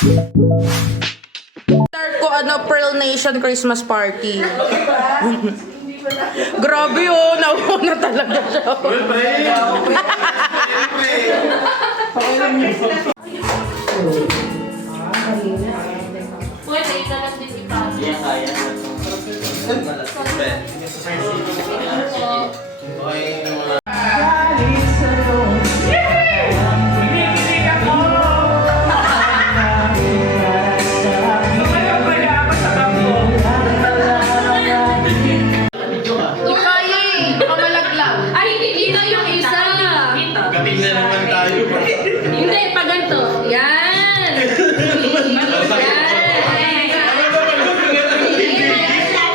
Start ko Pearl Nation Christmas Party. Grabe oh, nauna talaga siya. Pwede, italag din ipasok. Iya kaya. Hindi, pag ganito. Yan!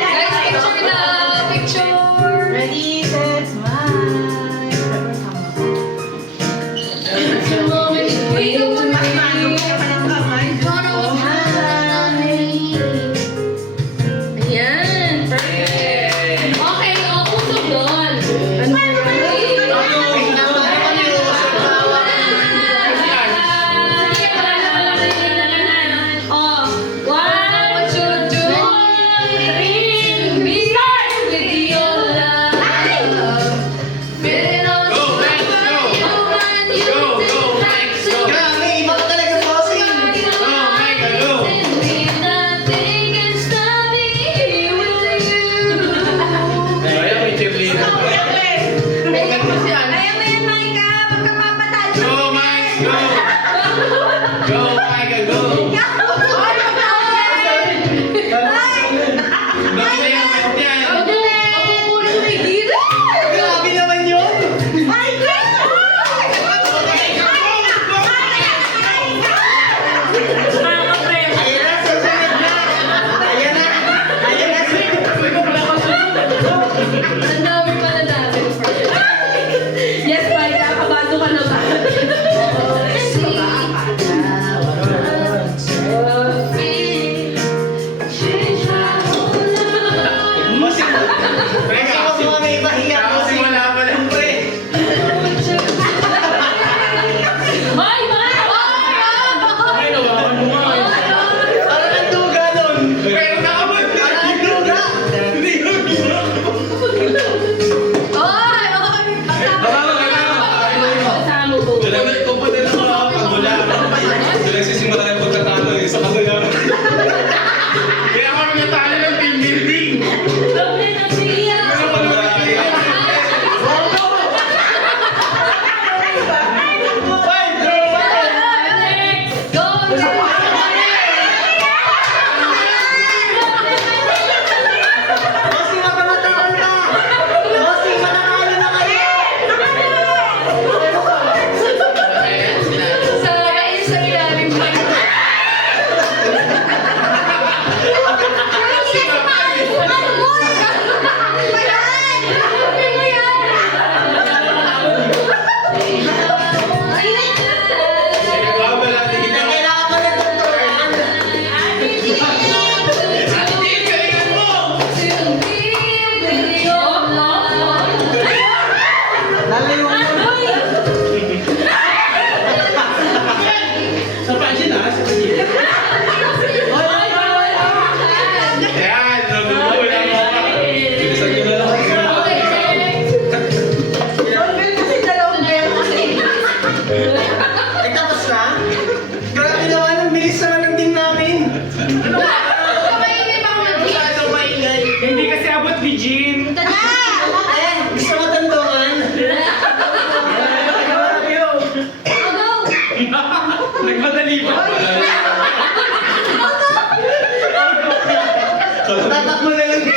Guys, picture na! Picture! Ready, set, smile. Wait, Ayan! Perfect! Okay, usog doon. Yes, Mike, kabado ka na ba? Nagmadali pa. Tatakbo na lang din.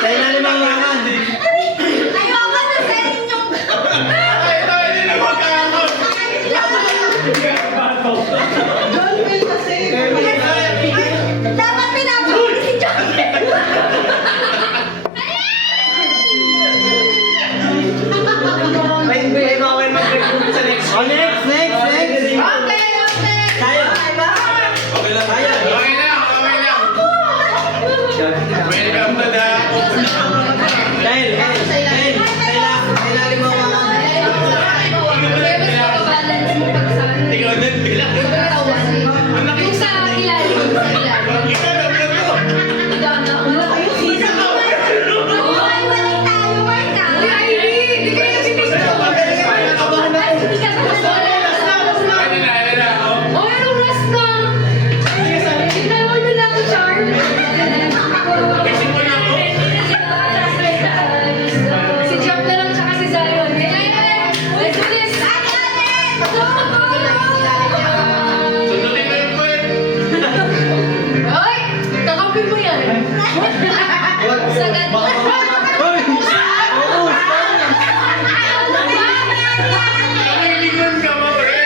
Kaya na naman mga Ayoko na sa inyong... hindi na magkakot. John Will kasi. Dapat pinapakot si John Will. May bawal mag-recruit sa next. Oh, next. Okay. Kaya. Okay lang. Kaya. Okay lang. Welcome to the... Dahil, kailangan mo mga... Sagad. Hoy! Focus! Lingon ka mo, pre.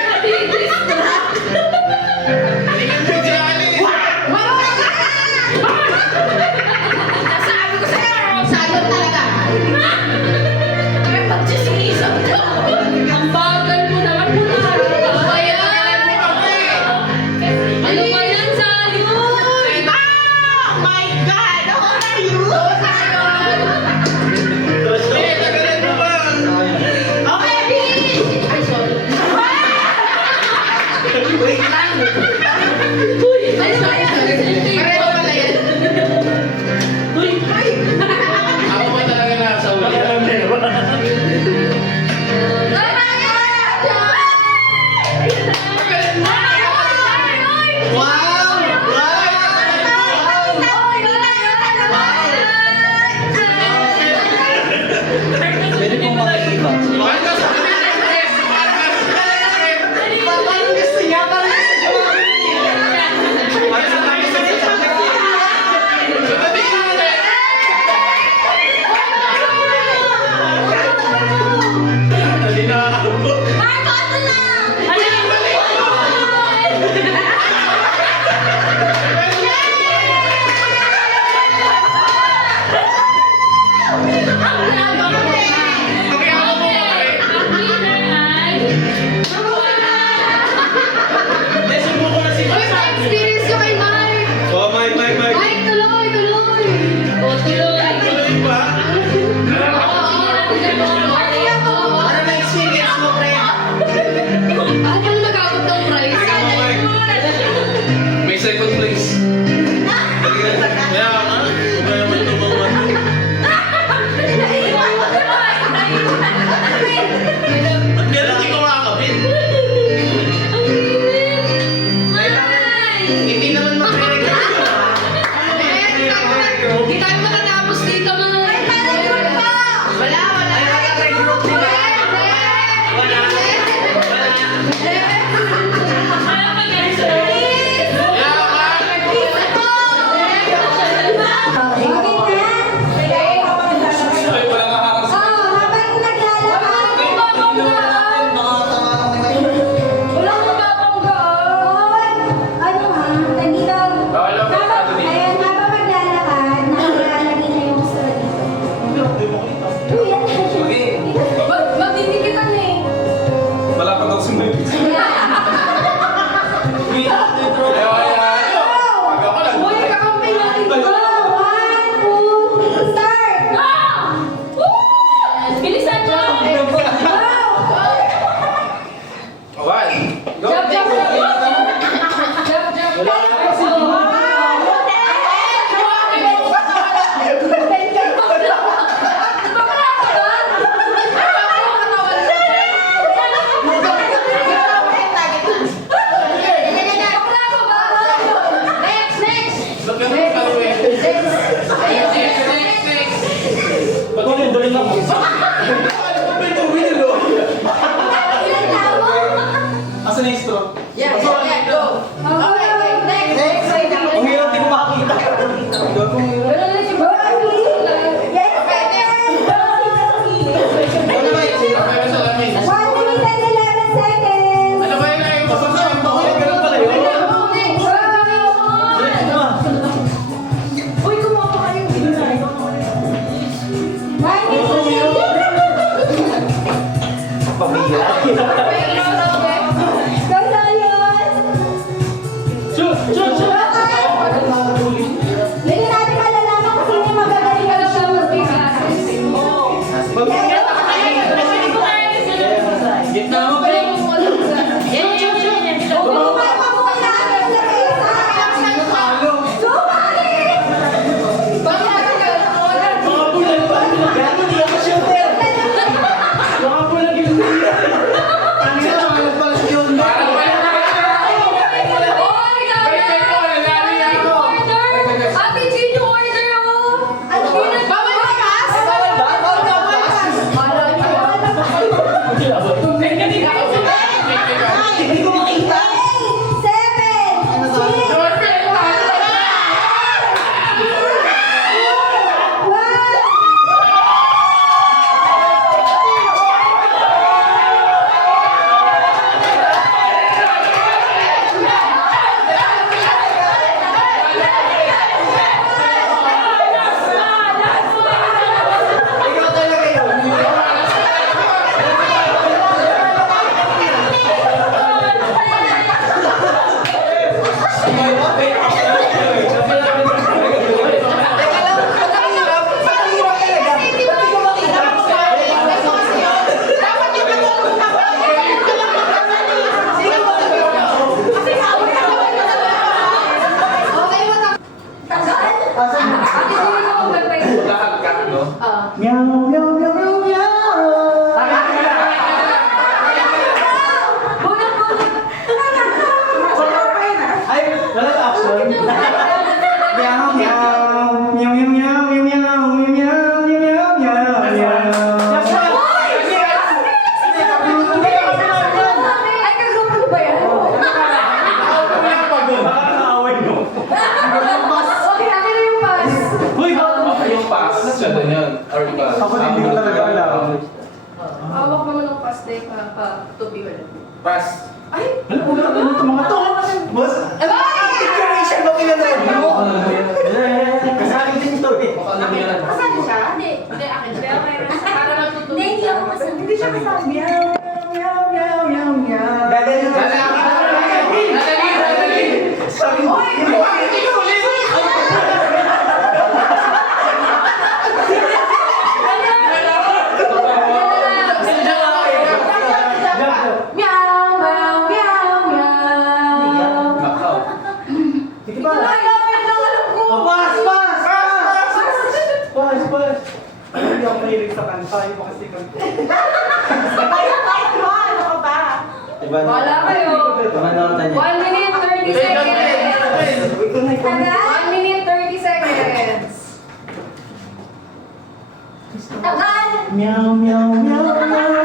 Lingon ka si Alice. Nasabi ko sa'yo. Sagot talaga. May pagsisisap ka. Ang bagal mo naman. Ano ba yan? Ano ba yan, Sayot? Oh my God! What are you? Okay, akin na yung pass. Uy! Okay, yung pass. Siya din yun. Or pass. Ako hindi ko talaga alam. Hawak naman ng pass day pa tubi ulit. Pass. Ay! Ano ito mga to? Boss! Picturation ba pinanood mo? Kasali din ito eh. Kasali siya? Hindi. Hindi, akin siya. Para natutunan. Hindi, hindi ako kasama. Hindi siya kasali. Dadali. Dadali. Sabi mo. Meow, meow, meow, meow. Macau. Sige ba? Lapit lang alam ko. Pas! Hindi ako mahilig sa kanta. Yung mga sikat. Diba? Wala kayo. Diba na ako tanya? 1 minute 30 seconds. 1 minute 30 seconds. Tagal! Meow, meow, meow, meow, meow.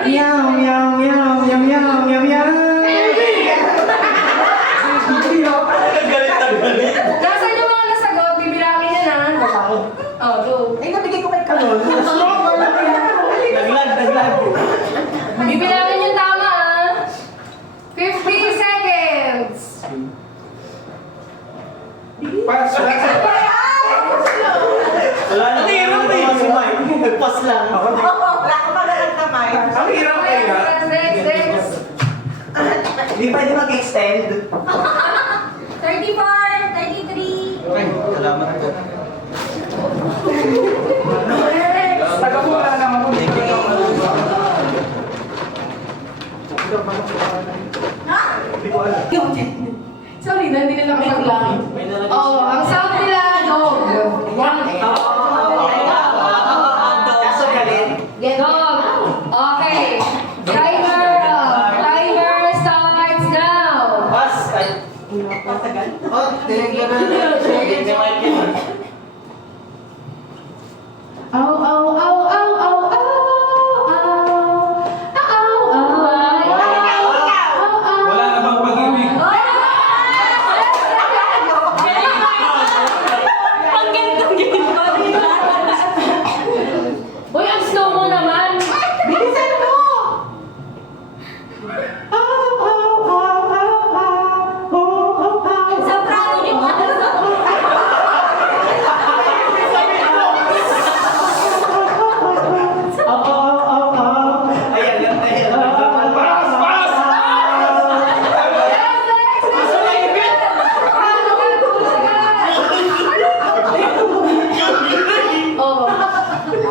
Meow, meow, meow, meow, meow, meow, meow. Nasaan yung mga nasagot? Bibilangin niya na. Oh, go. Naglag. Bibilangin yung tama ah. 50 seconds. Pass. Wala na. Si Mike. Nagpas lang. Ang hirap kayo ha? Next. Hindi pwede mag-extend. 34, 33. Okay, salamat po. Taga-mula naman po. Hindi ko alam. Sorry, hindi nila nakapaglang. Oh, ang sound nila, dog. Kaso galit. Dog. Okay. Timer starts now. Pas! Ay. Oh, tinigyan na natin. Tinigyan ni Mike yun. Ow, ow, ow, ow, ow, ow, Wala na bang pag-ibig? Uy, ang slow mo naman. Bilisan mo! Soprano yung Ayan, yan. Pass! Oh.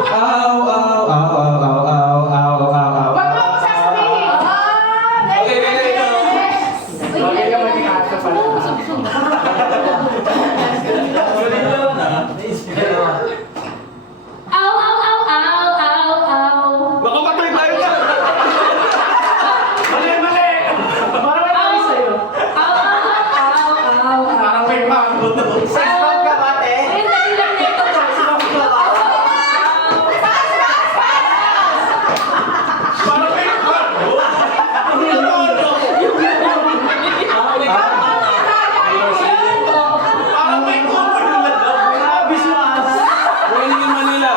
Ow, ow, ow, ow, ow, ow, ow, ow, ow. Wag mo ako sasabihin. Bakit ka mag-iasa pala? Sulit naman ah. Ow, ow, ow, ow, ow, ow. Baka patay tayo dyan! Mali! Parang may mali sa'yo. Ow, ow, ow, ow. Parang may mango to. Six-pack ka ba, te? Ay, dali lang nito. Six-pack ka ba? Parang may mango. Ang lolo. Parang may kupon na lang. Grabe siya. Wala yung Manila.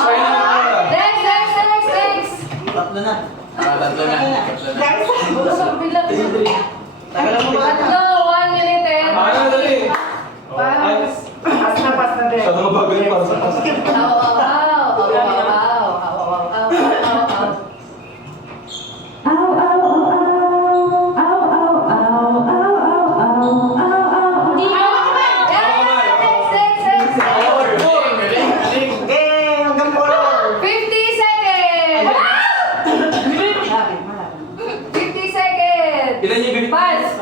China na Manila. Next. Tatlo na. Tatlo na. Tagalan mo ba? Tatlo, 1 minute and... Ano, dali. Pass. Pas na din. Sa mga bagay para sa pass. Ow, ow, ow. Ow, ow, ow. Ow, ow, ow. Hindi mo. Next. Eh, hanggang 4. 50 seconds. 50 seconds. Ilan yung bibig? Pass.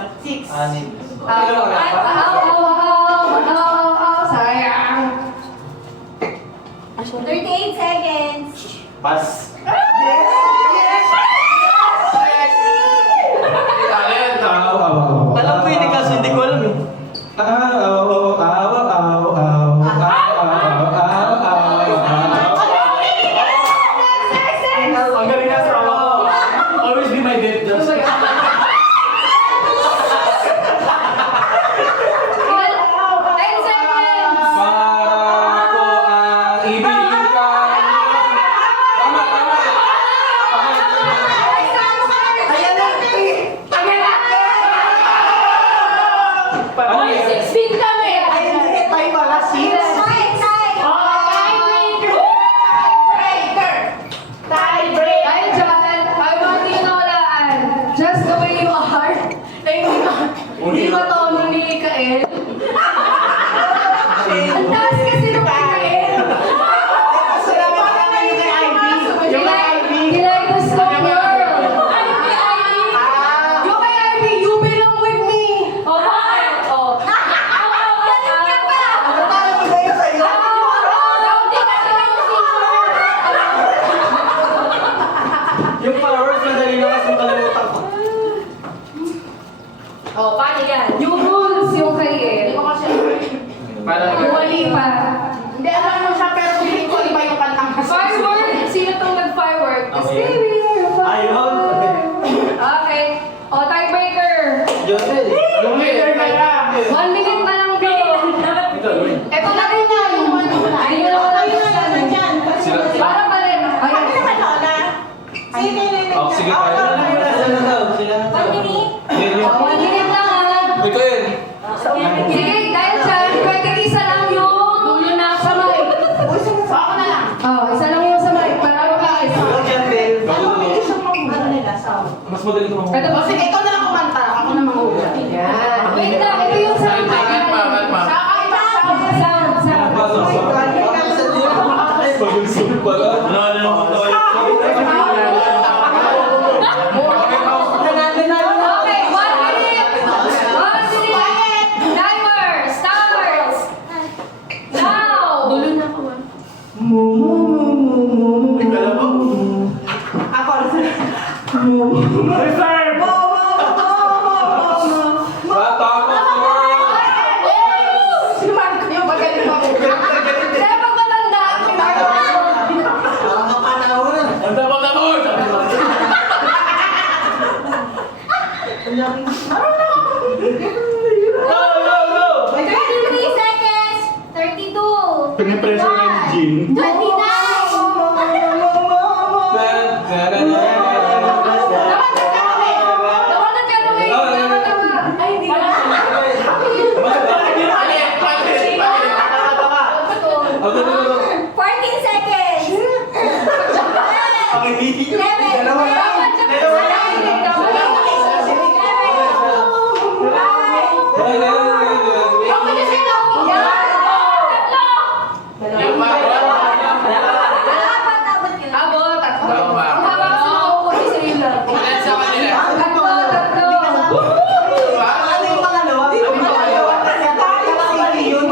Anim. Sayang. 38 seconds. Pas. Talent. Alam ko yun kaso hindi ko alam eh. Hindi, alam mo siya, pero hindi ko iba yung kantang kasi. Firework! Sino tong nag-firework? Okay. Stay with your fire. Ayun. Okay. O, tiebreaker. Josel. Lumitter na lang. 1 minute na lang to. Ito na rin niya, yung ano na. Ayun na lang. Sila. Para pa rin. Ayun. Oh, sige tayo. Yun, yun. 1 minute lang ha. Ikaw yun. Sige, dahil dyan, pwede isa lang yung dulo na sa mic. So ako na lang. Oh, isa lang yung sa mic para guys. Mas madali ko Ito O ba? sige, ikaw na lang kumanta. Ako na mahulat. Yan. Wait lang, ito yung sound. Kalma. Sound, sound. Pag-isip pala. Okay, 1 minute. 1 minute. Timer starts. Now. Dulo na ako Sinuman ko yung magaling mo. Kaya pag matanda, Ang dapat na mo! Go! 23 seconds. 32. Pinipressure na yung Jean. 29. Dawanan ka na wait. Dawanan ka na. Ay, hindi na. Okay, 14 seconds. 11. Ako na siya lang. Abot, tatlo. Ang haba sa upo ni sa ila. Tatlo. Hindi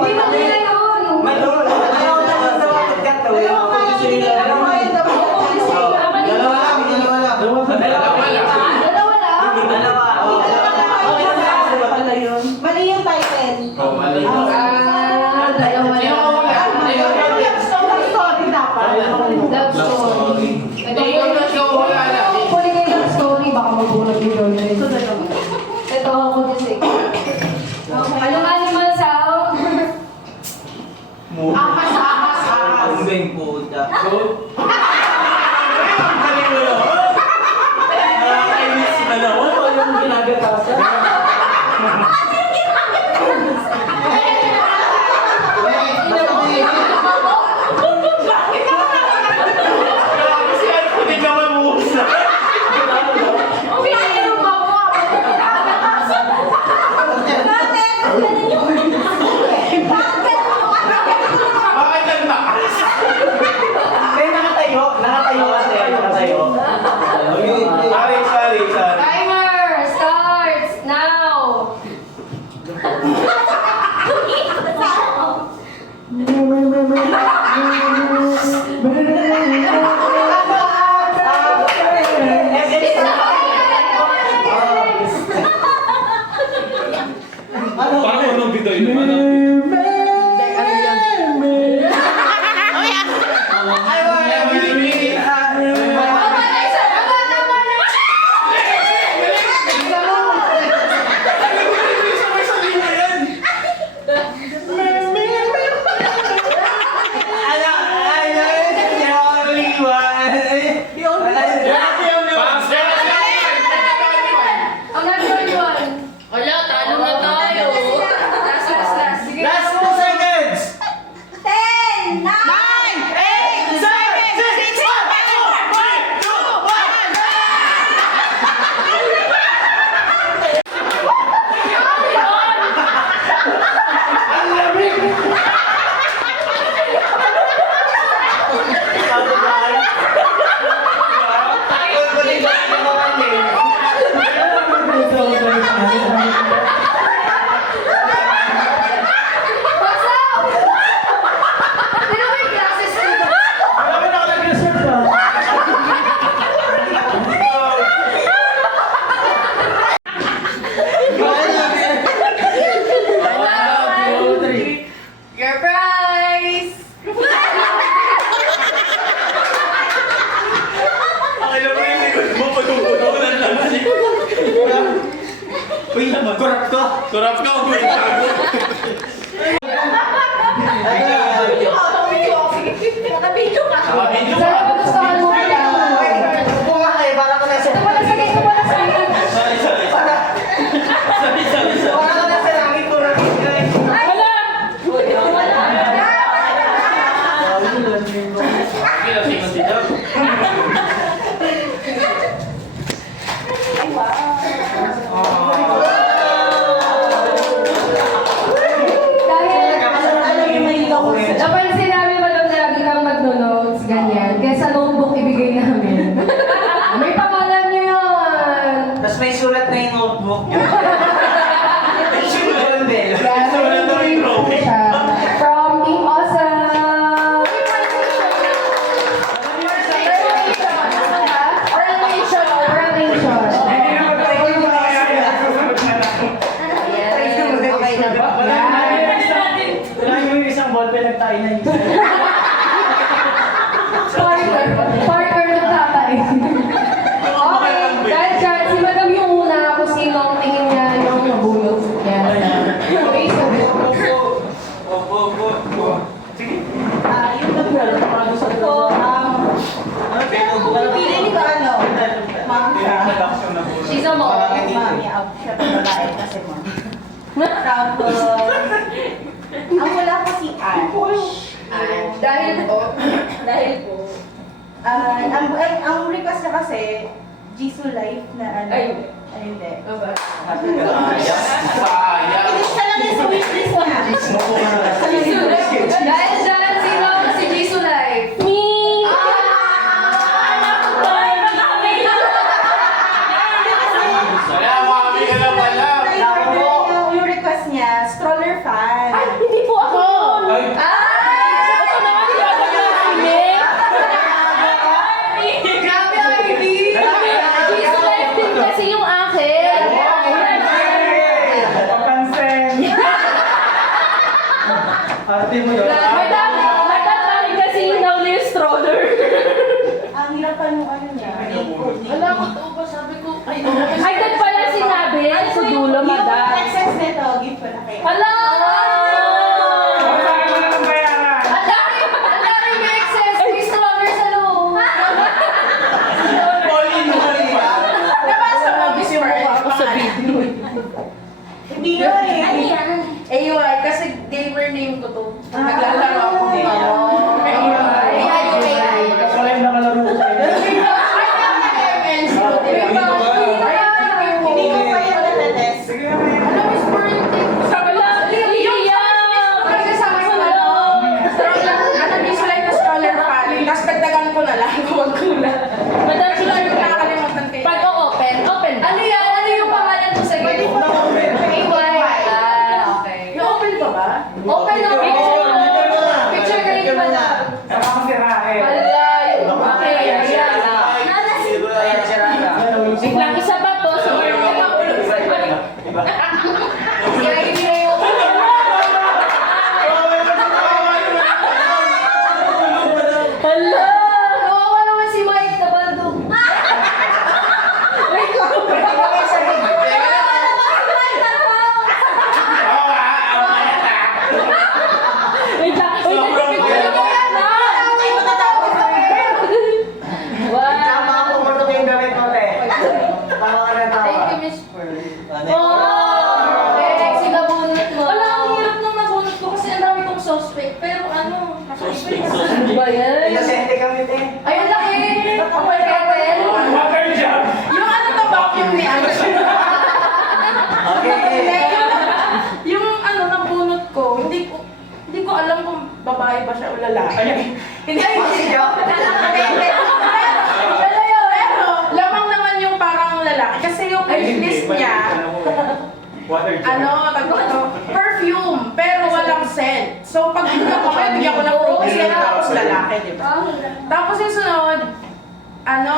mo nila yun. Dalawa lang. Mali yung title. Ah, dalawa lang. Love story. Ito yung huli kayo love story. Baka mabulag yung Jordan. Ito ako kasi. Anong animal sound? Akas. Timer starts now. Paano nung bidoy naman? Ang natural one. Wala, talo na tayo. Last. Sige. 10. 9. Pasok! Sino may glasses dito? Kurap ka, uwi. Nakabidyo ka. Saan mo gustuhan mo kaya? Upo nga kayo, para ka nasa... Ito pala sa ito pala sa Sorry, sorry. Sorry, sorry, sorry. Para ka nasa langit po natin. Okay, singon dito. Napansin namin madam na lagi kang magno-notes, ganyan. Kaya sa notebook ibigay namin. May pangalan niyo yan. Tapos may sulat na yung notebook. May sulat din. Yes, Sulat na yung drawing. siya. From Team Awesome. Oral Nation. Okay na ba? Wala yung isang ballpen nagtayo na isa. Partner ng tatay. Okay, dahil dyan, si Madam yung una kung sino ang tingin niya yung nabulog. Yes. Okay, so Yung nagpapalala ko, pili ni ko ano? Mami ka. she's a mom. Mami, siya pa babae kasi mo. Tapos, ang wala ko si Ash. Dahil po, Ang request niya kasi, Jisoo Life na ano. Ay. Hindi. Sayang. Inis ka lang yung sa wishlist niya. dahil dyan, sino si Jisoo Life? Me! Kaya mami ka na pala. Yung request niya, stroller fan. Hindi po ako! Ay, Ito naman yung ako yung Grabe ang ID! Jisoo Life din kasi yung akin! Papansin. Ate mo yun. Madam kasi yung nauli yung stroller. Ang hirapan yung ano niya. Wala ko to ba? Sabi ko, ay, Ay, doon pala sinabi sa dulo, Yung madam. excess nito, gift ko na kayo. Hala! Saan mo na ng bayaran? Ang dami may excess. May stroller sa loob. nabasa mo, Miss Pearl, ako sa video. Hindi nga eh. Ano yan? AY, kasi gamer name ko to. Naglalaro ako ngayon. AY. Kasi wala yung nakalaro ko kayo. Hindi ko pa yan na-test. Sige na kayo. Ano, Miss Pearl? Sabi ko, kasama sa stroller, Jisoo Life na stroller fan. Tapos dagdagan ko na lang, huwag ko na. Madam, Kasi lagi ko nakakalimutan kayo. pag open ba? Ano yan? Ano yung pangalan mo sa Pwede ko na open. Okay. Na-open pa ba? Open na picture. Picture kayo ni madam. Sama ko si Rael. Hala, okay. Ayan. Biglang isa pa po. So, kaya hindi na yung... Hala! Kawawa naman si Mike na baldog. Wait lang. Wait lang. Wait lang. Picture ko yan na. Wow. Tama ako, marunong yung gamit mo, te. Tama ka na tama. Thank you, Miss Pearl. Oh! Sexy na bunot mo. Wala, ang hirap nung nabunot ko kasi ang dami kong suspect. Pero ano, Suspect, Ano ba yan? Inosente kami, te. Ay, ang laki! Kapal kettle! water jump. yung ano to, vacuum ni ano. Okay. Yung ano, nabunot ko, hindi ko alam kung babae ba siya o lalaki. Hindi ko Pero, lamang naman yung parang lalaki. Kasi yung list niya, Water jump. ano, tagto, perfume, pero walang scent. So, pag bigyan ko kayo, bigyan ko ng fruit scent, tapos lalaki, di ba? Tapos yung sunod, ano,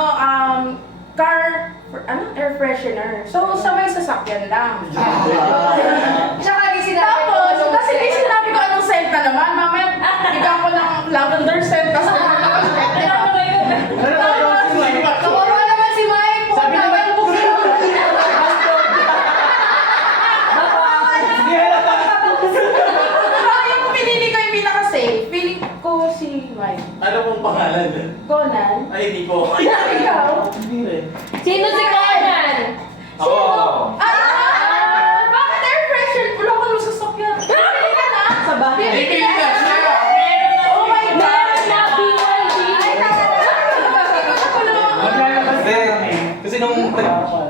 air freshener. So, sabay sasakyan lang. Tsaka di sinabi ko. Tapos, kasi di sinabi ko anong scent na naman. Mamaya, bigyan ko ng lavender scent, tapos ako naman scent. Tapos, Kawawa naman si Mike. Sabi naman, si Mike? Ano pong pangalan? Conan? Ay, hindi po. Ikaw? Hindi rin. Sino si Conan? Ako. Bakit air pressure? Wala ka nung sasakyan. Hindi ka na? Sa bahay. Bibili na siya! Oh my God! Meron na BYD. Hindi. Kasi nung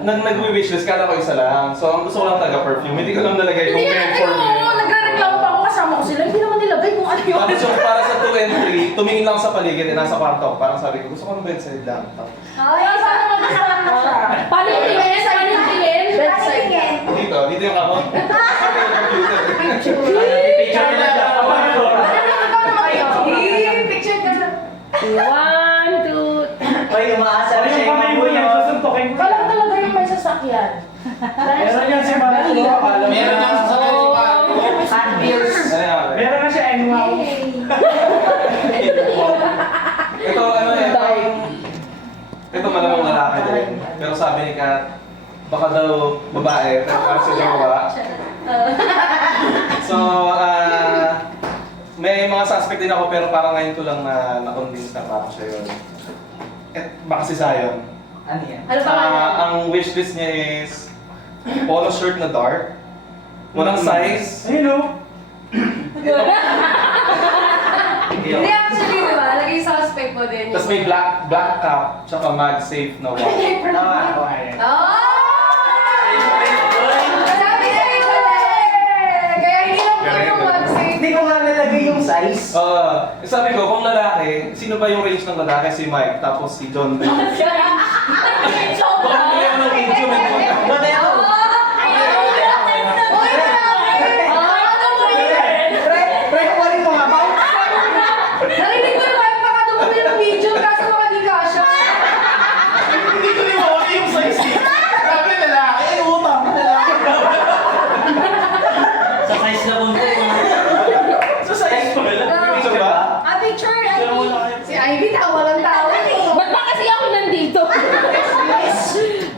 nag-wishlist, kala ko isa lang. So, ang gusto ko lang taga-perfume. Hindi ko lang nalagay kung Hindi meant na, for me. nagre-reklamo pa ako kasama ko sila. Hindi naman nilagay kung ano yun. Tapos yung para sa 2 and 3, tumingin lang sa paligid, nasa kwarto ako. Parang sabi ko, gusto ko ng bedside lang. Ay, sana magkasama na siya. Paano yung tingin? Paano yung tingin? Bedside. Dito yung kamo. Picture na lang. Ikaw na mag-picture. Picture ka na. 1, 2, Ay, umaasa na siya yung mo yan, mabuyo. susuntokin ko. Kala ko talaga yung may sasakyan. Meron yan si Marco. Alam Meron mo. lang sa kanila. Hot Wheels. Meron na siya annual. Ito, ano eh, ito malamang lalaki din. Pero sabi ni Kat, baka daw babae, pero parang sa jowa. So, may mga suspect din ako, pero parang ngayon ko lang na-convince na parang siya yun. Baka si Zion. Ano yan? Ano pa nga? Ang wishlist niya is polo shirt na dark, walang size. Ayun o. Hindi actually, di ba? Lagay suspect mo din. Tapos may black cap, tsaka MagSafe na watch. Tama ako, ayan. Sabi niya ito kaya hindi lang po yung mag-save. Hindi ko nga nalagay yung size. Sabi ko, kung lalaki, sino ba yung range ng lalaki? Si Mike, tapos si John. Baka bumili ako ng video, may Ba't ito? Pre, kumarin mo nga ba? Narinig ko yung wife baka dumuli ng video kaso baka di kasha. Hindi ko limawala yung size eh. Sabi lalaki, ay utang. Lalaki. Sa size na bunto. Sa size pa lang. Picture ba? Picture, si Ivy tawa lang tawa. ba't ba kasi ako nandito?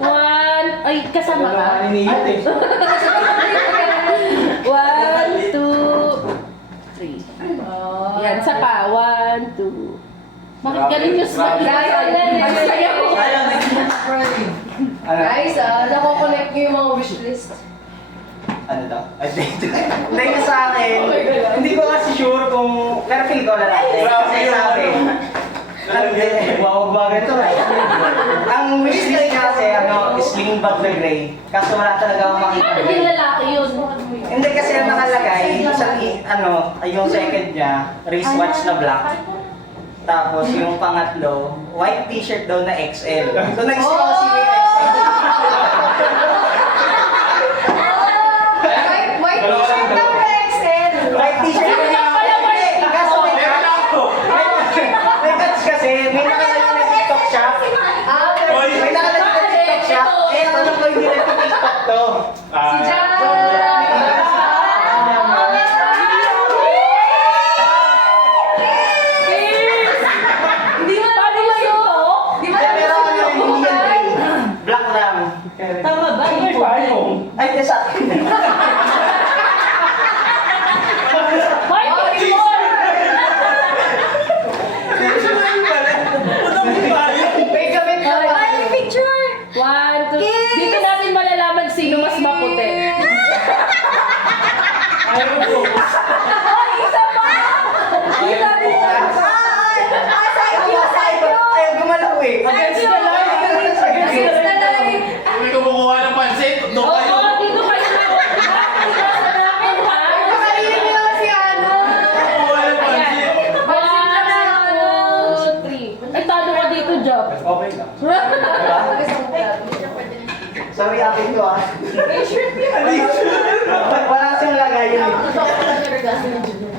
1, ay, kasama ka? Naninihit eh. 1, 2, 3. Yan, sa pa. 1, 2. Bakit galing yung smile? Sayang. Guys, nako-connect niyo yung mga wishlist. Ano daw? Hindi yung sa akin. Hindi ko kasi sure kung... Pero feel ko lalaki. Kasi sa akin. Wawag ito eh. Ang wishlist niya kasi, sling bag na gray. Kaso wala talaga akong makita. Ano yung lalaki yun? Hindi kasi ang nakalagay, yung second niya, wristwatch na black. Tapos yung pangatlo, white t-shirt daw na XL. So nag-isip ako si XL. White t-shirt daw na XL. White t-shirt na kaso may cuts kasi, may nakalagay na TikTok shop. May nakalagay na TikTok shop. Eh, alam ko hindi na TikTok to. Si Jan! Hindi mo na ba yun? Di ba na Pero ano yung hindi yan gray? Black lang. Tama ba? May payong. Ay, sa akin. May gamit ka ba? Picture! 1, 2. Dito natin malalaman sino mas maputi. Ayaw ko. Ayaw gumalaw eh. Against the line. Hindi ko makuha ng pansit. Doon kayo. Oo, dito kayo na. Dito sa namin, ha? Pakalinin niyo si ano. Makuha ng pansit. 1, 2, 3. Ay, talo ka dito, Job. Okay lang. Sorry, akin ko ah. Wala siyang lagay yun.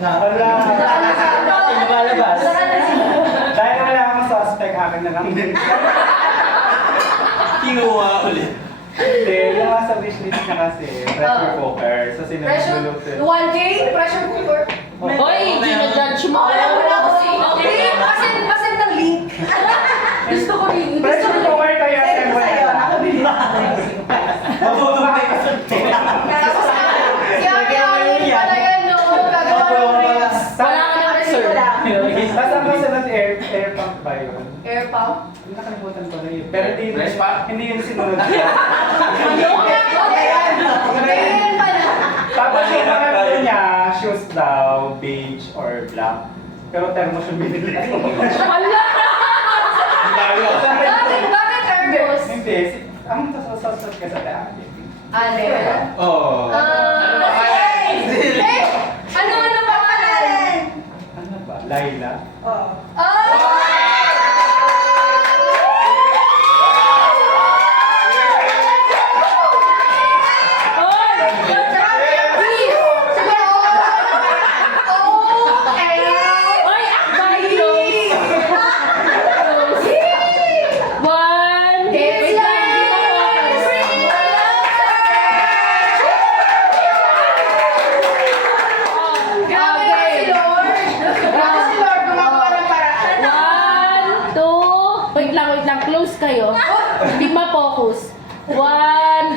Wala. Lumalabas. Dahil wala akong suspect, akin na lang din. Kinuha ulit. Hindi, yung sa wishlist niya kasi, pressure cooker. So, Pressure, sinululutin. 1K, pressure cooker. Hoy, gina-judge mo. Wala ko si... Okay, pasin ng link. Gusto ko rin. Pressure cooker kaya Mabutong Tapos si Ate Arlene pala yan, no? Gagawa ng rings. Wala ka na reserve. Tapos air pump ba yun? Air pump? Nakalimutan ko na yun. Pero Fresh pa? hindi yun sinunod ko. Ganyan pala. Tapos yung mga ano niya, shoes daw, beige or black. Pero thermos yung binili ko. Wala! Bakit thermos? Hindi, ang sasasot ka sa daan. Ale. Oh. Ano pangalan? Ano ba? Laila? Oo. Wait lang, close kayo. Hindi ma-focus. 1,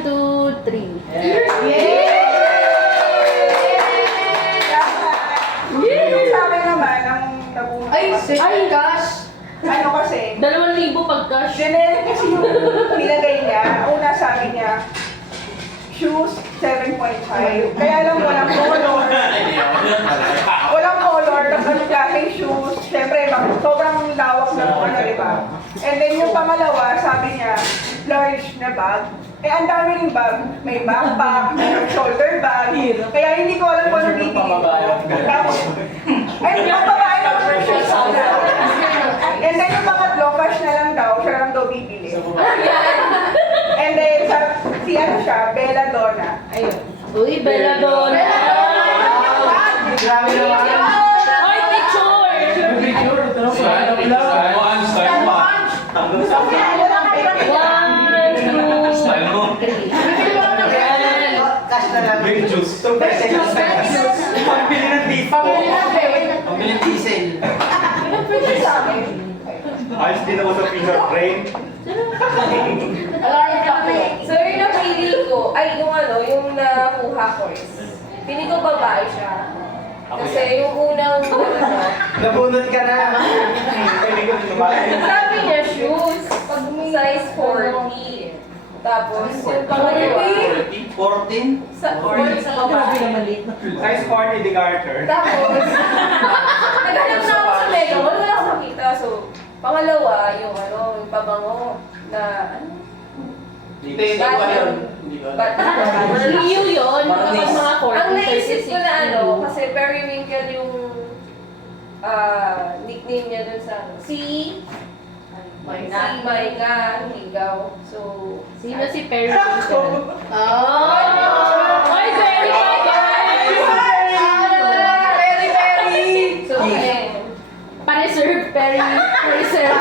2, 3. Yung sa akin naman, ang nabunod kasi, Gosh! ano kasi, 2,000 pag cash. generic kasi yung nilagay niya. Una sabi niya, shoes 7.5. Kaya lang walang color. Walang color, tapos anong klaseng shoes. Siyempre, sobrang lawak ng ano, di ba? And then yung pangalawa, sabi niya, large na bag. Eh, ang dami ring bag. May backpack, may shoulder bag. Kaya hindi ko alam kung anong bibili ko. Tapos, ay, magbabae naman yung shoes. And then yung pangatlo, cash na lang daw, siya lang daw bibili. And then, si ano siya, Bella Donna. Ayun. Uy, Belladonna. Grabe naman. Hoy, picture! Style mo. Style mo. Cash na lang. Big juice. Pagbili ng beef. Pagbili ng diesel. Ayos din ako sa finger frame. So yung napili ko, ay yung ano, yung nakuha ko is, pili ko babae siya. Kasi yung unang Nabunod ka na. sabi niya shoes, size 40. Tapos yung pangalawa, 14? sa 40 sa babae. Size 40 the garter. Tapos, naghanap na ako sa Mega Mall, wala akong makita. So, pangalawa, yung ano, yung pabango na, ano? Hindi ko yun. New yun, kapag mga 40, Ang naisip ko na 36 ano, kasi Periwinkle yung nickname niya dun sa ano, si Maynga Higaw. So, Sino si Perry Winkle? Hoy, Perry Winkle! So, ayan. Pa-reserve, Perry. Pa-reserve.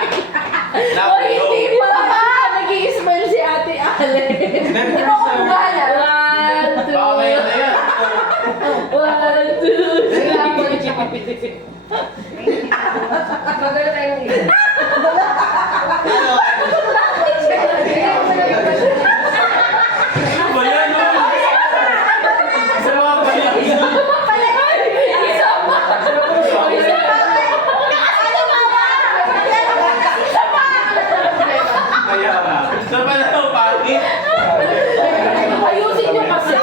Hoy, hindi pa! Nag-i-smile si Ate Ale. Pero ako gala. 1, 2, 3. Maganda tayong dito. Ayusin niyo kasi.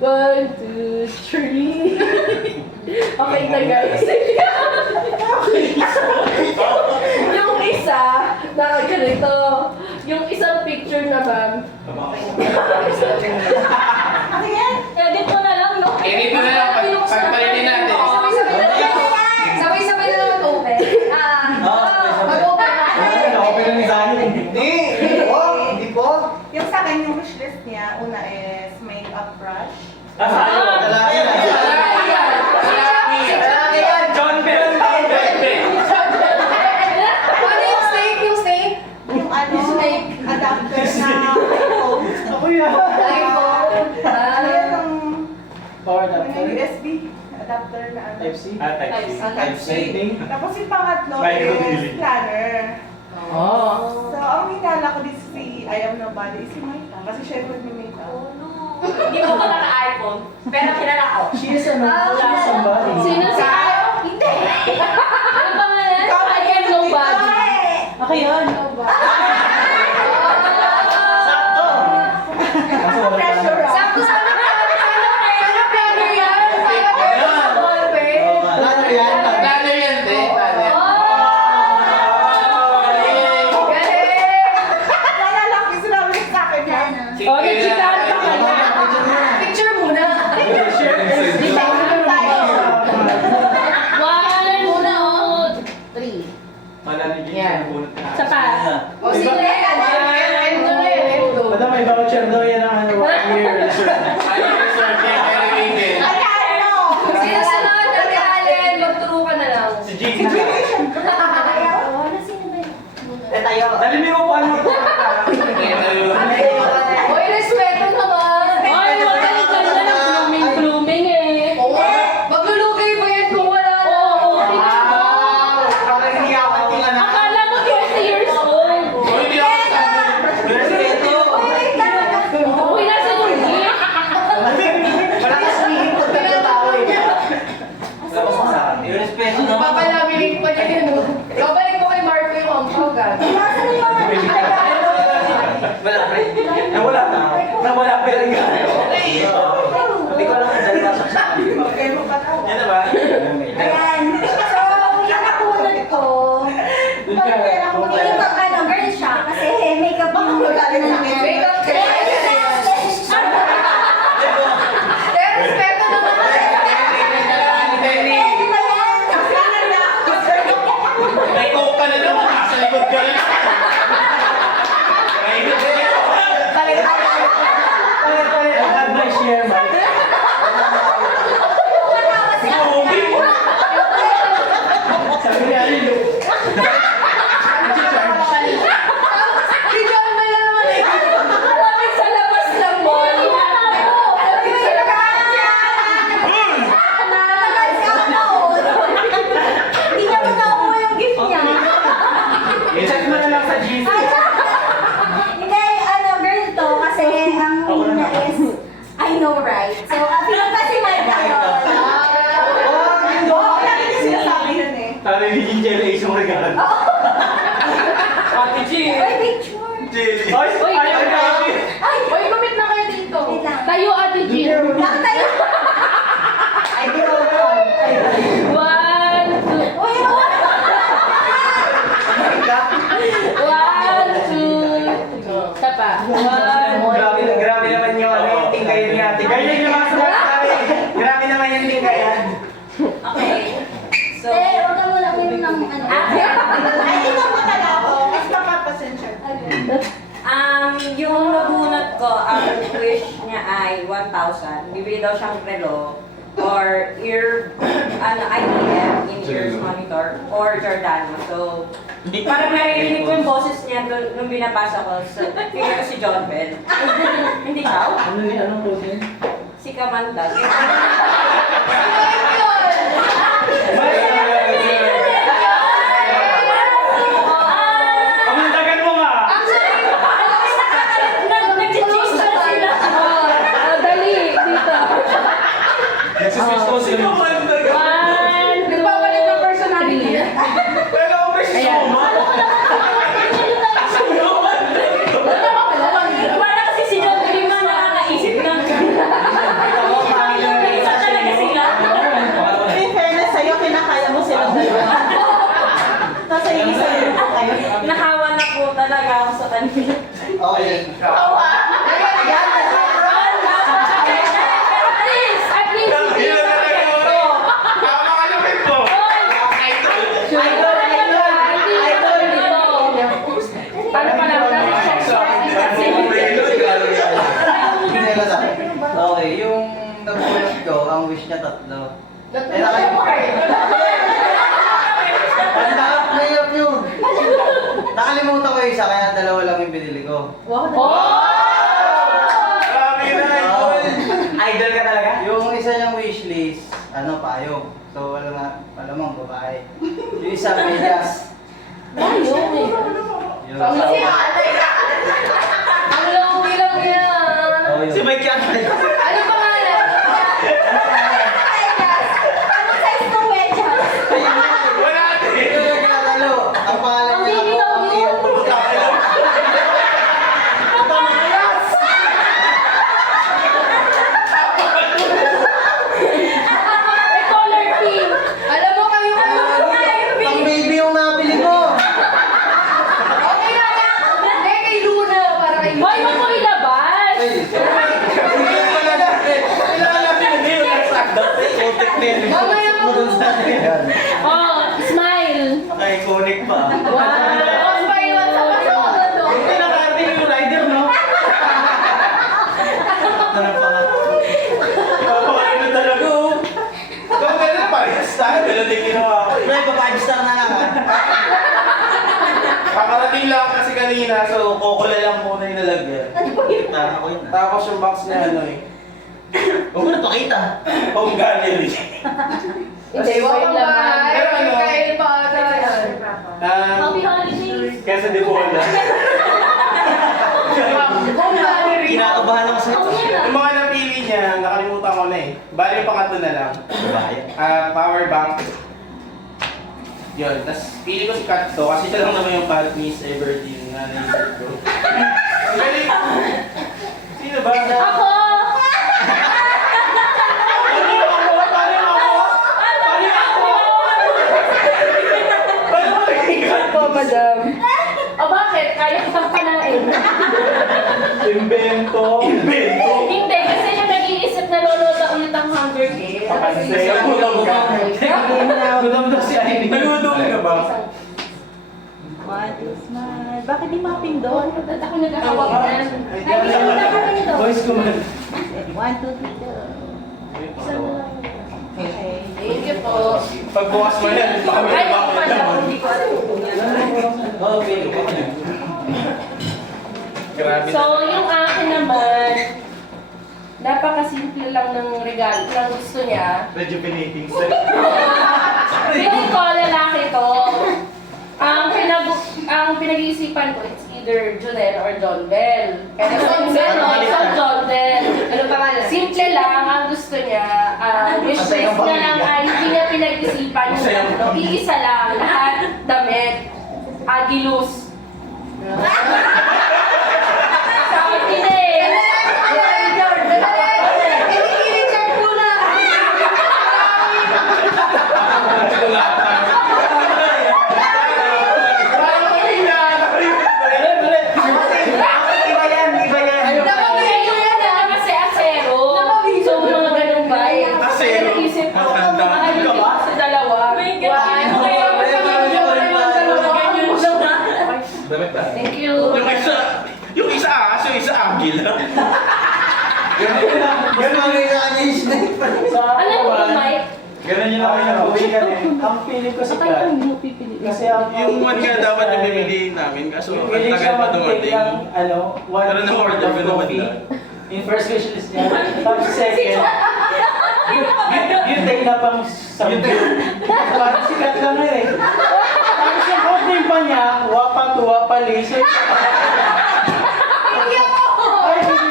One, two, three. Okay na guys. Yung isa, nakaganito. Yung isang picture naman. Edit mo na lang, no? Edit mo na lang, pagpalitin natin. Sabay-sabay na lang mag-open. Mag-open na. Open na ni Zani. Hindi. Hindi po. Yung sa akin, yung wishlist niya, una is makeup brush. Lalaki na. Lalaki yan. John Bell. Ano yung steak? Yung steak? Yung ano, adapter na iPhone. Ako yan. iPhone. Ano yan ang Power ano yung USB? adapter na ano. Type C? Type C. Type C. Lighting? Tapos yung pangatlo Micro is billing. planner. Oh. So, ang hinala ko dito si I am nobody is si Maita. Kasi siya yung nag-makeup. Hindi mo pala na-iPhone. Pero kilala ko. She is somebody. Sino si Hindi! Ano pangalan? I am nobody. Ako yun. Sakto! Kaso wala pa lang. Sakto sana planner yan. Sana planner sa ballpen. Ano yan? Planner yan, te. Planner. Galing! Naalala ko yung sinabi niya sa akin yan. Oh, nagchikahan pa ka na. Picture muna. One, two, three. Malala din Yan. yung bunot na. Isa pa. O, sino na yan? Endo na yan, endo. Madam, may voucher daw yan ang ano, 1 year insurance. Ayun yung sir, kaya kaya weekend. Ano? Sino sunod? Ate Allen, magturo ka na lang. Si Si Gina. Jimmy, syempre. Tayo. Nalimin mo po ano po. Hoy, respeto naman. Hoy, wag ka lang dyan na ng blooming eh. Maglulugay mo yan kung wala na. Oo, Parang hindi ako yung anak. akala mo 20 years old. Uy, hindi ako sabi. Respeto. Uy, nasa Turkey. Wala ka sumingin po tayo tao eh. Labas mo sa akin. Yung respeto naman. Papalamilig pa niya yun. Babalik mo kay Marco yung ampagan. Wala pa rin. Nawala na. Nawala pa rin nga. Hindi ko alam kung dali ka sa Okay mo pa daw. Yan na ba? Ayan. So, yung nakunod ko, hindi pag ano, girl siya, kasi makeup yung Makeup Pero respeto naman. May coke ka na naman. Nasa likod ka na. May Advice share, Mike. Sabi niya, ano Si John na lang naman eh. Malamig sa labas ng mall. Malamig sa labas. Hindi niya mo nakuha yung gift niya. I-check mo na lang sa GC. Hindi, ano, girl to, kasi ang niya is, I know, right? So, feeling kasi Mike yun. Oo, lagi niya sinasabi nun eh. Sabi ni Ginjel ay isang regalo. Ate G. Ay, picture. Jelly. Ay, Uy, ay, ay, ay. Ay, Uy, kumit na kayo dito. Wait lang. Tayo, Ate Jean. Lang tayo. Ay, di ko alam. One, two. Uy, One, two. Isa pa. One. Grabe naman yung ano yung tingkayan niya. Tingkayan yung mga sinasabi. Grabe naman yung tingkayan. Okay. So, huwag ka muna uminom ng ano. Ay, ikaw pa tala ako. Mas makapasensya. yung nabunot ko, ang wish niya ay 1,000. Bibili daw siyang relo or IPM, in-ears monitor, or Giordano. So, parang naririnig ko yung boses niya nung binabasa ko. So, figure ko si John Bell. Hindi siya? Ano ni anong closing? Si Kamandag. Kamandagan mo nga! Nag-cheese na sila. Dali, dito. Nagsisis ko sila. One, Nagpapalit ng personality. Pero ako ba si Soma? Para kasi si John Bell yung nakakaisip ng isa talaga sila. In fairness sa'yo, kinakaya mo silang dalawa. Tapos ay isa rin po kayo. Nahawa na po talaga ako sa kanila. Okay. at least, hindi Ilan na lang yung tama ka naman po. Idol dito. Paano pa lang? Okay, yung nabunot ko, ang wish niya tatlo. Mahirap yun. Nakalimutan ko yung isa, kaya dalawa lang yung binili ko. Grabe na, idol. Idol ka talaga? Yung isa niyang wishlist, ano pa, Yung isa, medyas. Ayun eh. Ang lawang lang yan. Si Mike yan. Ano pangalan? Anong size ng medyas? Wala din! Ang pangalan Ang niya baby daw ako, yun. May color pink. Alam mo kayo Pang baby yung nabili ko. Okay na yan. Hindi, kay Luna. Para kay Luna. Hoy, wag mo ilabas. Mamaya mo. Oh, smile. Iconic pa. Wow. Smile sa pasok. Hindi nakarating yung rider, no? Ano pa nga? Ano talaga oh. Kung ganun pa rin, style. Ganun din ginawa ko. Pre, pa 5 star na lang, ha? Kakarating lang kasi kanina, so kokula lang muna yung nalagyan. Tama ko yun. Tapos yung box niya ano eh. Huwag mo na pakita. Home gallery. Hindi, wag mo ba? Pero ano? Kain pa ata yan. Happy holidays! Kesa di po wala. Kinakabahan ako sa'yo. Yung mga napili niya, nakalimutan ko na eh. Bali yung pangatlo na lang. Power bank. Yun, tapos pili ko si Kat to kasi siya lang naman yung Kat Miss Everdeen na naisip ko. Ang galing! Sino ba? Ako! Madam. O bakit? Kaya kitang panain. Invento. Invento. Hindi, kasi yung nag-iisip na loloda ulit ang Hunger Games. Papansin. Nagudom ka. Gudam daw si Ivy. Nagudom ka ba? Bakit di mapping doon? Ba't ako nagkakawag yan? Ay, hindi mo nakapin doon. Boys ko man. 1, 2, 3, go. Okay. Thank you po. Pagbukas mo yan, Ay, ako pa siya. Hindi ko alam kung Okay. Grabe So, yung akin naman, napakasimple lang ng regalo ng gusto niya. Medyo piniting sa... Feeling ko, lalaki to. Ang pinag-iisipan ko, it's either Junel or John Bell. Kaya so, John Bell. Ano pangalan? Simple lang ang gusto niya. Wish list niya lang ay hindi niya pinag-isipan yung tatlo. Iisa lang, lahat damit. Agilus. Sa akin din eh. Iba yan, iba yan. Kasi asero. So, mga ganun ba? Asero? Naisip ko, sa dalawa. Damit ba? Thank you. Yung isa aso, yung isa agil. Ganun ang kanya yung snake pa. Alam mo ba, Mike? Ganun yun ako yung nabuhay ka eh. Ang feeling ko si Kat. Kasi ang... Yung one nga dapat yung pipiliin namin, kaso ang Piling tagal siya pa mag-take dumating. ng, ano, one Pero na-order cup of ko naman coffee. na. Yung first wish list niya. Tapos second, yung take na pang sambil. Parang si Kat lang eh. Tapos yung codename pa niya, wapa tuwa pali. So, ay, hindi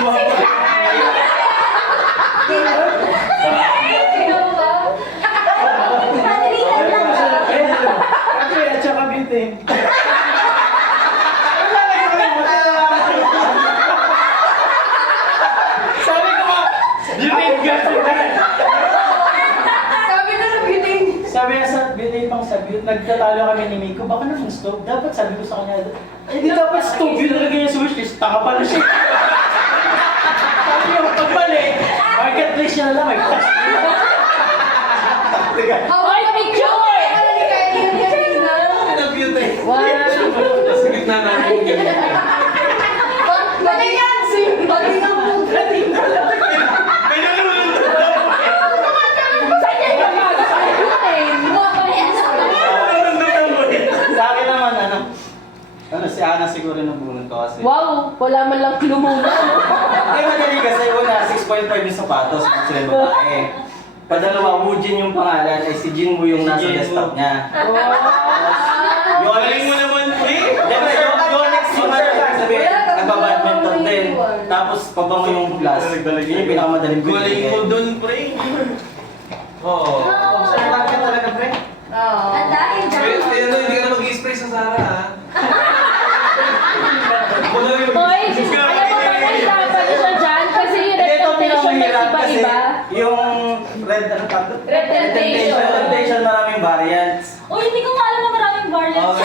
ko alam. Ikaw ba? Actually, at saka bitin. Sabi ko nga, you need gas with that. Sabi na nabitin. Sabi niya sa bitin pang sabi, nagtatalo kami ni Miko, baka naman stove. Dapat sabi ko sa kanya, eh di dapat stove yun talaga yung sa wishlist. Taka pala siya. Sabi niya, pagbalik, marketplace niya na lang, may plastic. Hoy, picture! Wow! Sa gitna namin yung ganyan. Bali yan! Bali ng putra dito. May nalulunod. Saan yan yung mga sa bitin? Nalulunod ang buhay. Sa akin naman, si Ana siguro nabunod ko kasi. Wow! Wala man lang clue muna. Ay, madali kasi una, 6.5 yung sapatos, kung sila babae. Padalawa, Woojin yung pangalan, ay si Jinwoo yung nasa desktop niya. Galing mo naman, pre. Yonex yung sabi, nagbabadminton din. Tapos pabango yung class. Yun yung pinakamadaling Galing mo dun, pre. Oo. Observant ka talaga, pre. At dahil dyan, Hindi ka na mag-spray sa Sara, ha? Hoy, alam mo ba nahirapan siya dyan? Kasi yung reputation nag-iba-iba. Yung red, ano pa? Retentation. Retentation, maraming variants. uy, hindi ko nga alam na maraming variants.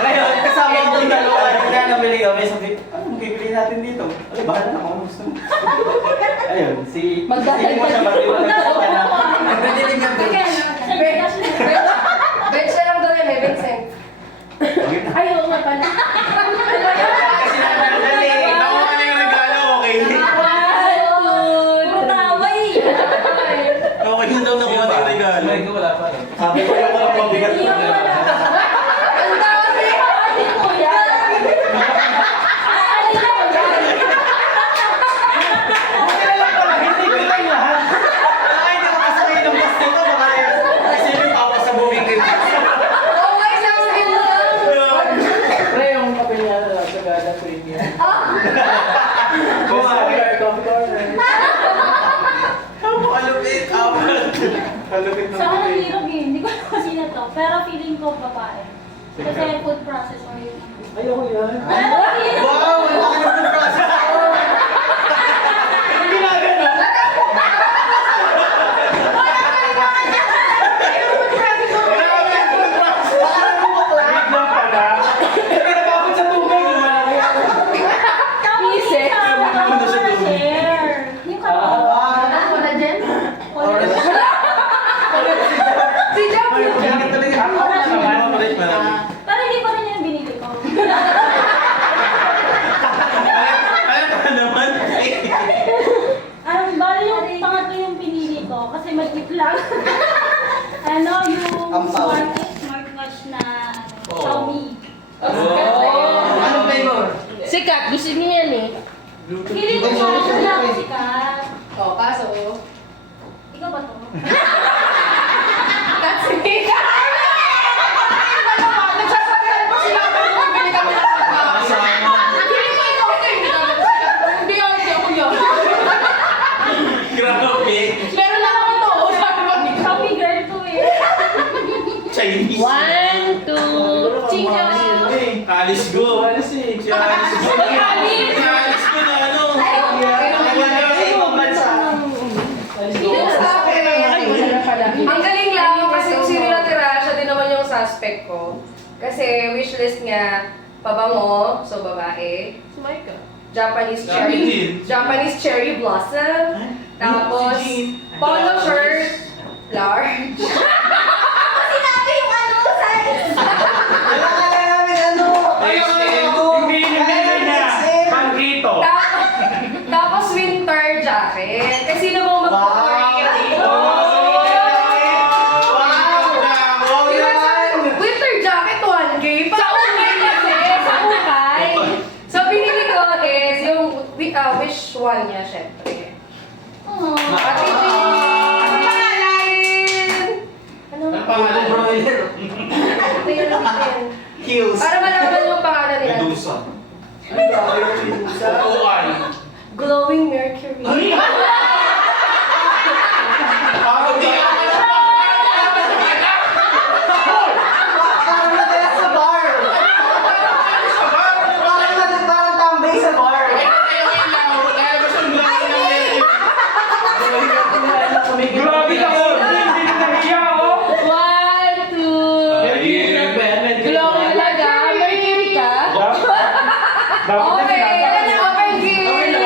Ngayon, kasama ko itong dalawa. Kaya nabili kami, sabi, anong bibili natin dito? Ay, bahala na kung gusto mo. Ayun, hindi mo siya matiwala sa kanya. Nagdidilig ng bench. Bench na lang daw yun eh, Vincent. Ay, oo nga pala. Kasi nanandali. Nakuha ka na yung regalo, okay? Mataway. Okay na daw nakuha na yung regalo. Wala pa. Sabi ko yung walang mabigat na. Ang dami! Ate ko yan! Buti na lang pala, hindi ko lang lahat. Baka hindi makasakay ng bus nito, baka kasi yung papa sa moving rin. Okay, sounds good lang. Pre, yung papel niya na sa Gada Premium. Coffee corner. Kalupit, kalupit na. Sa akin ang hirap eh. Hindi ko alam kung sino to. Pero feeling ko babae. Kasi food processor yun. Ayoko yan. Wow! Ang laki ng process. Hindi na gano'n. Wait lang pala. Hindi nababot sa tubig. Lumalaki ako. Isip. Ano siya doon? Share. Yung Ako na dyan? Si Jam! Pero hindi pa rin yung binili ko. Ano pa naman? Bali yung pangatlo yung pinili ko kasi mag-tip lang. Ano, yung smartwatch na Xiaomi. Anong flavor? Sikat, gusto niya yan eh. Feeling ko nga, wala ako sikat. Oh, kaso. Ikaw ba to? That's me! Nagsasabihan pa sila kung bumili kami ng pagkain. Hindi ko ikaw ito, hindi naman sila. Hindi ako yun. Grabe. Meron lang ako ito. Sabi ko, Xiaomi girl to eh. Chinese. 1, 2, chinga! Alice go. Alis eh. Si Alice go. Si Alice go na ano. Sa ibang bansa. Ang galing lang kasi kung sino natira, siya din naman yung suspect ko. Kasi wishlist niya, pabango, so babae. Sumayka. Japanese cherry blossom. Tapos, polo shirt, large. Ako sinabi yung ano, size. Alakala namin ano. Hindi na. Pangkito. Tapos winter jacket. Kasi sino bang magpo-Korea dito? Winter jacket, 1K. Sa ukay kasi, sa ukay. So, binili ko is yung wish one niya, syempre. Oh. Ate G! Ano pangalan? Ano? Ang pangalan? Ito yun, natin. Heels. Para malaman yung pangalan nila. Medusa. OR. Glowing Mercury. Parang di ka Parang madalas sa bar. Parang tambay sa bar. Grabe ka oh. Hindi na nahiya oh. 1, 2. Glowing talaga. Mercury ka? Dapat na Okay, sinasabi. let's open gift!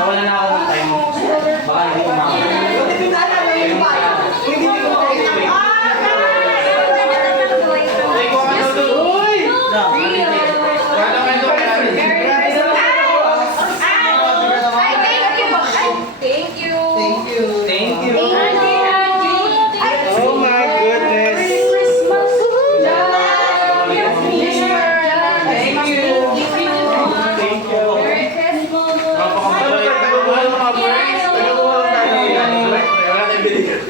Nawala na ako ng time. Baka hindi ko Thank you. Thank you. Oh my goodness. Thank you. Napakabait. Tagal-buhan mga birds. Tagal-buhan tayo. Wala tayong binigyan.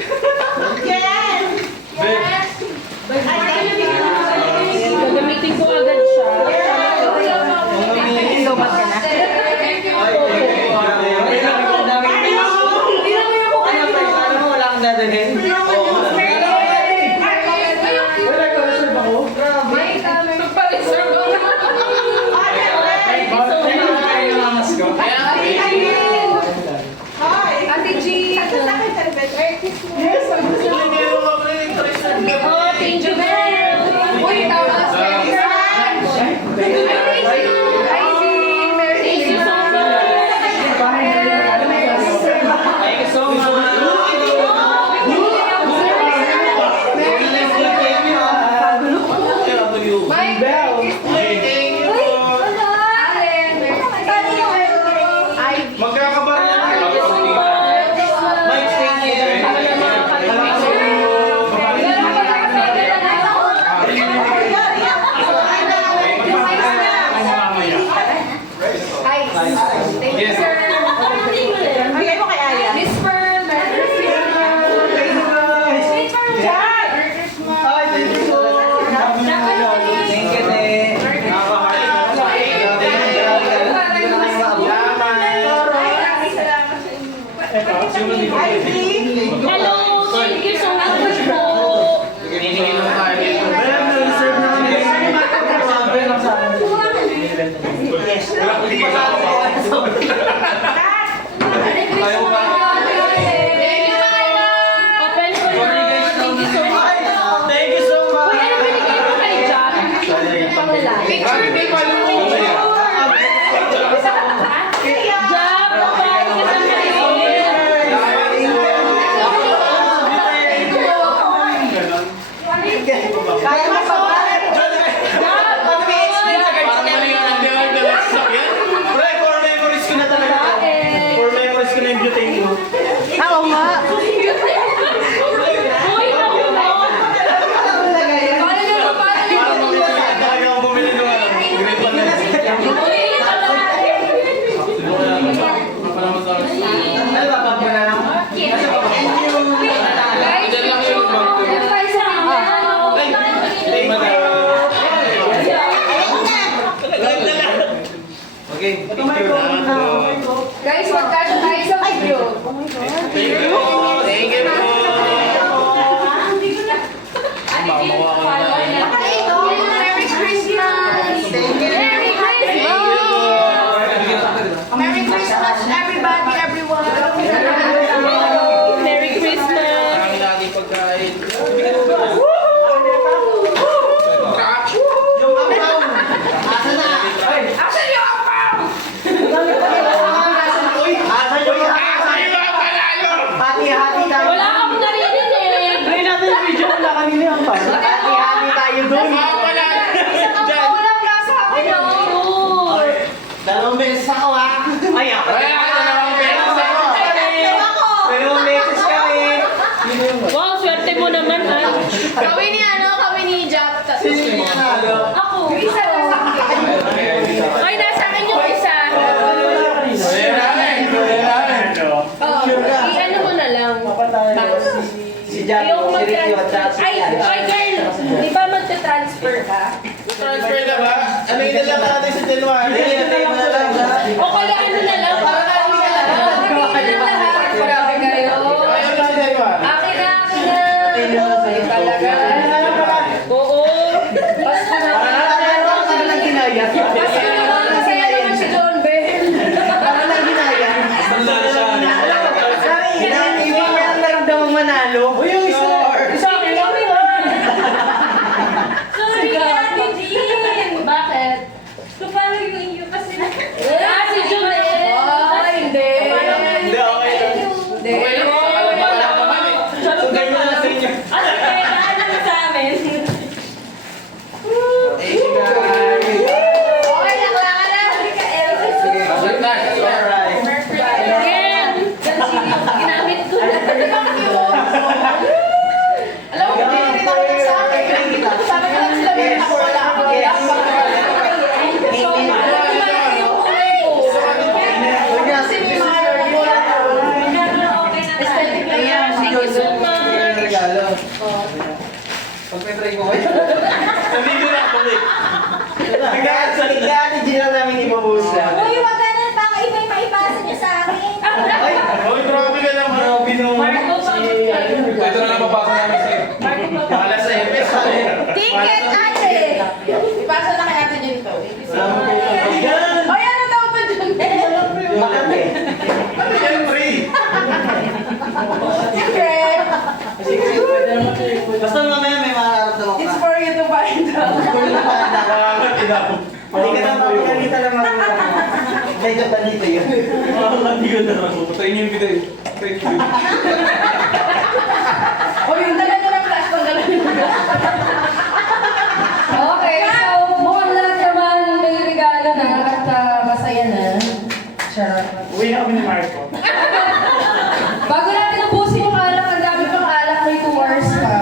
Gagamitin ko agad siya. Oh, thank you, Mel. Thank you so Hello, thank you so much po. Open for your thank you so much. Uy, ano binigay mo kay Jack? Panglalaki. Picture, picture. Jack, babae ka sa Kaya mo pa ba? For memories ko na talaga. For memories ko na yung butane mo. Oo nga. Uy, naku mo. Talaga akong bumili ng green pan na. Uy, lalaki. Ay, baba mo na lang. Okay, picture na. Guys, magkasya tayo sa video. Thank you. Thank you po. Merry Christmas! Merry Christmas! Merry Christmas, everybody, everyone! Merry Christmas. Marami laging pagkain. Asan yung apaw? Hati-hati tayo. Wala akong narinig. Play natin yung video ko na kanina yung pan. Hati-hati tayo doon. Isang apaw lang nasa akin. Dalawang beses ako ha. Ay, ako. Dalawang beses ako. Dalawang beses kami. Wow, swerte mo naman ha. Kami ni Jack. Sino yung nanalo? Ako. Isa lang. Ay, nasa akin yung isa. Oh, i-ano mo na lang. Si Jack, Yung si Ricky, at saka si Ay, Ian. girl. Di ba magta-transfer ka? Transfer na ba? Ano yung nalaman natin sa January? Hindi, mo na lang. O kaya ano na lang, para kami na lang. Hatiin na lahat. Grabe kayo. Ayaw na sa January. Akin na. Ay, talaga. Oo. Pasko na. Para lang ginaya. Pasko na lang. Masaya naman si John Bell. Para lang ginaya. Hindi mo lang naramdamang manalo. Uy, yung isa akin lang. Sorry, Ate Jean. Bakit? So, paano yung inyo kasi Hindi ka na mapagalitan lang magulang. Medyo balito yun. Patayin niyo yung video. O yung dala nyo ng flash, tanggalan nyo ng flash. Okay, so mukhang lahat naman may regalo na at masaya na. Charot. Uwi na kami ni Marco. Bago natin ubusin yung alak, ang dami pang alak, may 2 hours pa.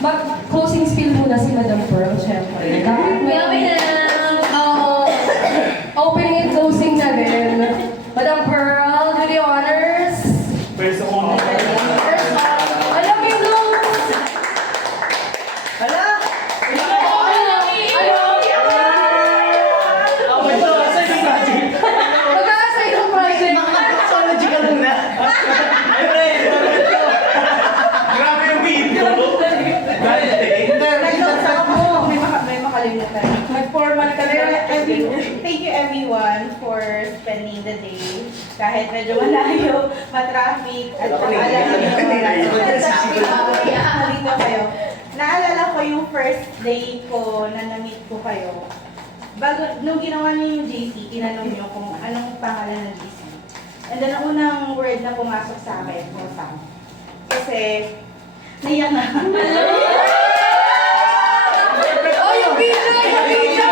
Mag-closing spiel muna si Madam Pearl, syempre. Dapat may opening and closing na rin. Madam Pearl, do the honors. Pwede ko mga Alam mo yung Hala! Ako ito, sa yung project. magkakasa yung project. Psychological muna. Ay, pre, Grabe yung video. Nag-notes ako. May makalimutan. Mag-formal ka Pero na. thank you everyone for spending the day. Kahit medyo malayo, matraffic, at saka alam niyo dito kayo. Naalala ko yung first day ko na na-meet ko kayo. Nung ginawa niyo yung JC, tinanong niyo kung anong pangalan ng JC. And then, ang unang word na pumasok sa akin, Osam. Kasi, naiyak na. Oh, yung video! Yung video!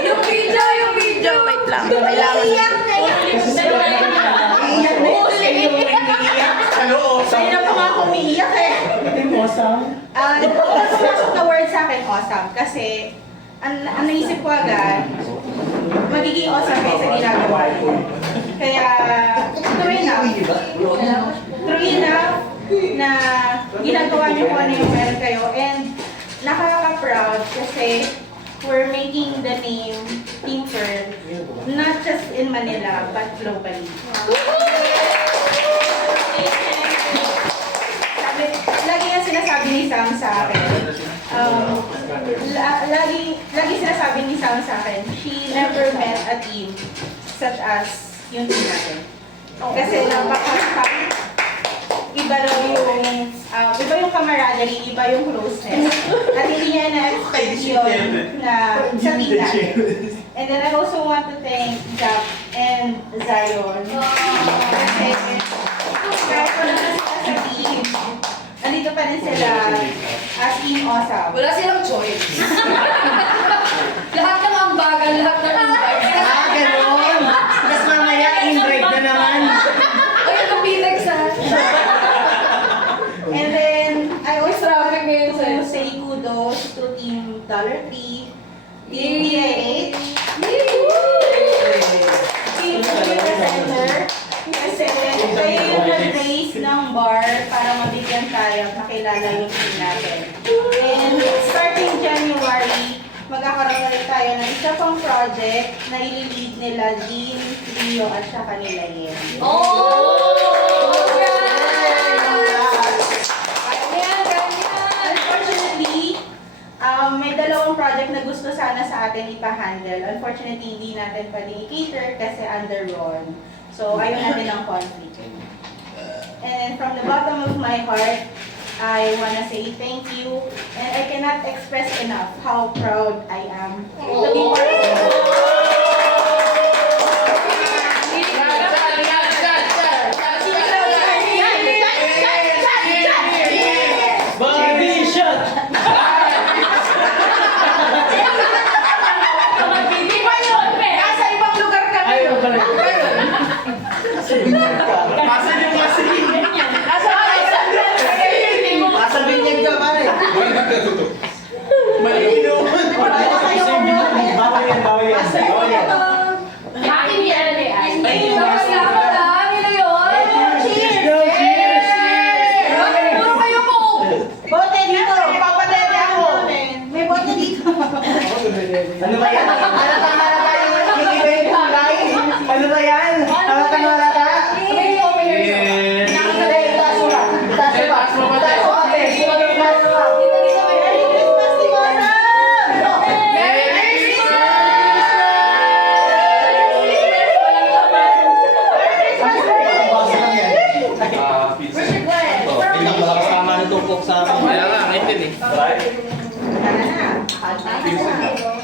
Yung video! Yung video! Wait lang. Kailangan. Naiyak na yan. Iiyak na yun. Iiyak. Ano? Sa'yo na pa nga ako umiiyak eh. Hindi mo asam. Ang pumasok na word sa akin, awesome. Kasi, ang naisip ko agad, magiging awesome kayo sa ginagawa niyo. Kaya, true enough na ginagawa niyo kung ano yung meron kayo. And, nakaka-proud kasi we're making the name Team Pearl, not just in Manila, but globally. Lagi nga sinasabi ni Sam sa akin, lagi sinasabi ni Sam sa akin, she never met a team such as yung team natin. Kasi iba daw iba yung camaraderie, iba yung closeness. At hindi niya na-expect yun na sa team natin. And then I also want to thank Jack and Zion. Kasi kahit wala na sila sa team, andito pa rin sila as team awesome. Wala silang choice. Lahat ng ambagan, lahat ng invite. Ganon. Tapos mamaya, in-break na naman. Ay, ito Pitex ha. And then, I also Traffic ngayon want sa'yo. to say kudos to Team Dollar Tree, Team DIH, Team Computer Center, kasi kayo yung nag-raise ng bar para mabigyan tayo at makilala yung team natin. And starting January, magkakaroon ulit tayo ng isa pang project na ililid nila Jean, Leo at saka nila Yen. Unfortunately, may dalawang project na gusto sana sa atin ipa-handle. Unfortunately, hindi natin pwedeng i-cater kasi under Ron. So, ayaw natin ng conflict. And from the bottom of my heart, I wanna say thank you. And I cannot express enough how proud I am to be part of it. Body shot! Nasa ibang lugar kami. Ay, ito pala. Asan yung kasi? Asa binyag ka, pare. Malino. Bawal yan, bawal yan. Bawal yan. Akin yan eh. Salamat ha, nila yun. Cheers! Go, cheers! Puro kayo po. Bote dito! Papadede ako! May bote dito! Ano ba yan? Hindi ba yung kulay? Ano ba yan? Halatang halata? May openers. Taas mo ba? Taas mo ba? Taas mo ba? Taas mo ba? Dito, dito, may Merry Christmas, Timona! Basa lang yan. Where's your glass? Malakas tama na tupok sa amin. Kaya nga, ngipin eh. Tara na! Akal tayo. Ano?